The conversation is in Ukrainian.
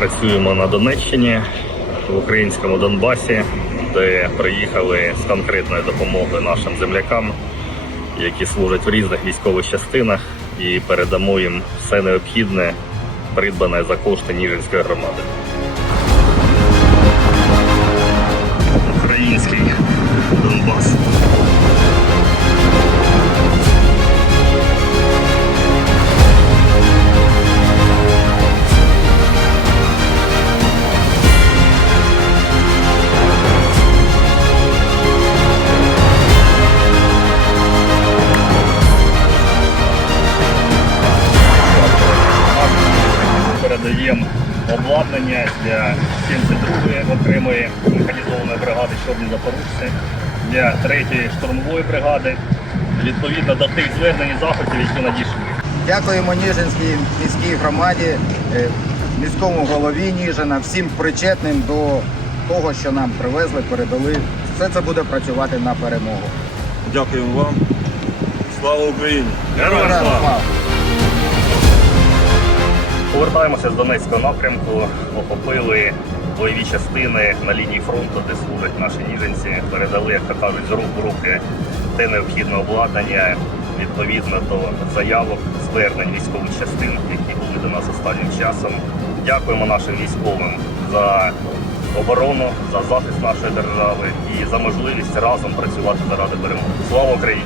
працюємо на Донеччині, в українському Донбасі, де приїхали з конкретною допомогою нашим землякам, які служать в різних військових частинах, і передамо їм все необхідне, придбане за кошти Ніжинської громади. Передаємо обладнання для 72-ї окремої механізованої бригади Чорні Запорожці, для 3-ї штурмової бригади, відповідно до тих звернень і заходів, які надійшли. Дякуємо Ніжинській міській громаді, е, міському голові Ніжина, всім причетним до того, що нам привезли, передали. Все це буде працювати на перемогу. Дякуємо вам. Слава Україні! Героям слава! Повертаємося з Донецького напрямку, охопили бойові частини на лінії фронту, де служать наші ніженці. Передали, як то кажуть, з рук в руки те необхідне обладнання відповідно до заявок, звернень військових частин, які були до нас останнім часом. Дякуємо нашим військовим за оборону, за захист нашої держави і за можливість разом працювати заради перемоги. Слава Україні!